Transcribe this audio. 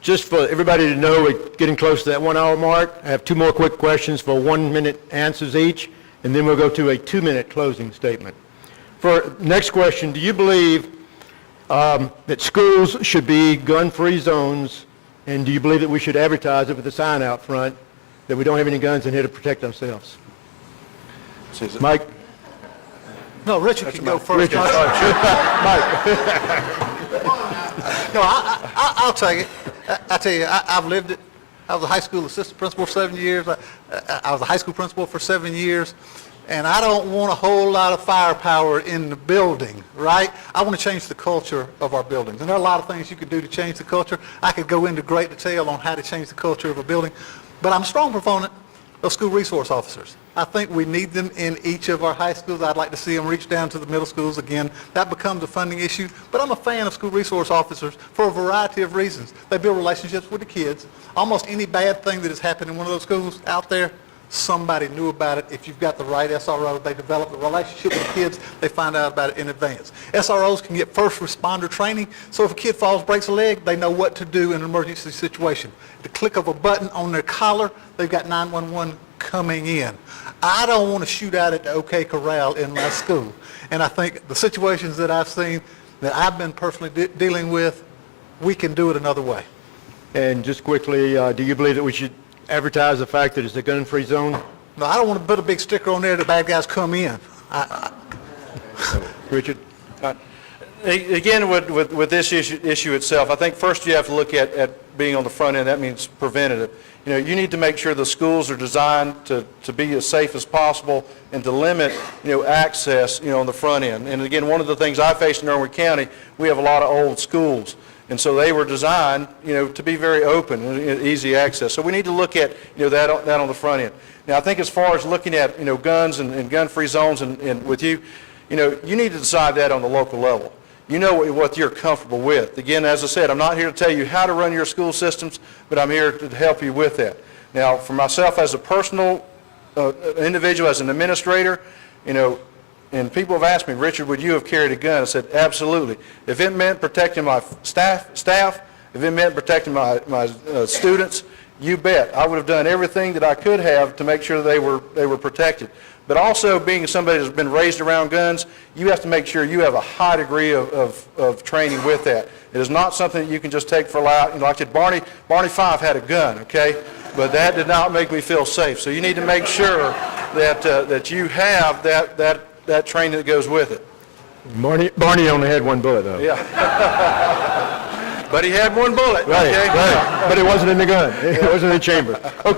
just for everybody to know, we're getting close to that 1 hour mark. I have two more quick questions for 1 minute answers each, and then we'll go to a 2 minute closing statement. For next question, do you believe that schools should be gun-free zones, and do you believe that we should advertise it with a sign out front that we don't have any guns in here to protect ourselves? Mike? No, Richard can go first. Richard. Mike? No, I'll take it. I tell you, I've lived it. I was a high school assistant principal for 7 years. I was a high school principal for 7 years. And I don't want a whole lot of firepower in the building, right? I want to change the culture of our buildings. And there are a lot of things you could do to change the culture. I could go into great detail on how to change the culture of a building. But I'm a strong proponent of school resource officers. I think we need them in each of our high schools. I'd like to see them reach down to the middle schools again. That becomes a funding issue. But I'm a fan of school resource officers for a variety of reasons. They build relationships with the kids. Almost any bad thing that has happened in one of those schools out there, somebody knew about it. If you've got the right SRO, they develop a relationship with the kids, they find out about it in advance. SROs can get first responder training, so if a kid falls, breaks a leg, they know what to do in an emergency situation. At the click of a button on their collar, they've got 911 coming in. I don't want to shoot out at the OK Corral in my school. And I think the situations that I've seen, that I've been personally dealing with, we can do it another way. And just quickly, do you believe that we should advertise the fact that it's a gun-free zone? No, I don't want to put a big sticker on there that bad guys come in. Richard? Again, with this issue itself, I think first you have to look at being on the front end. That means preventative. You know, you need to make sure the schools are designed to be as safe as possible and to limit, access, on the front end. And again, one of the things I face in Irwin County, we have a lot of old schools. And so they were designed, to be very open and easy access. So we need to look at, that on the front end. Now, I think as far as looking at, guns and gun-free zones and with you, you need to decide that on the local level. You know what you're comfortable with. Again, as I said, I'm not here to tell you how to run your school systems, but I'm here to help you with that. Now, for myself as a personal individual, as an administrator, and people have asked me, Richard, would you have carried a gun? I said, absolutely. If it meant protecting my staff, if it meant protecting my students, you bet. I would have done everything that I could have to make sure they were protected. But also, being somebody that's been raised around guns, you have to make sure you have a high degree of training with that. It is not something that you can just take for loud. Like I said, Barney Fife had a gun, okay? But that did not make me feel safe. So you need to make sure that you have that training that goes with it. Barney only had one bullet, though. Yeah. But he had one bullet. Right, okay? right. But it wasn't in the gun. It wasn't in the chamber. Okay.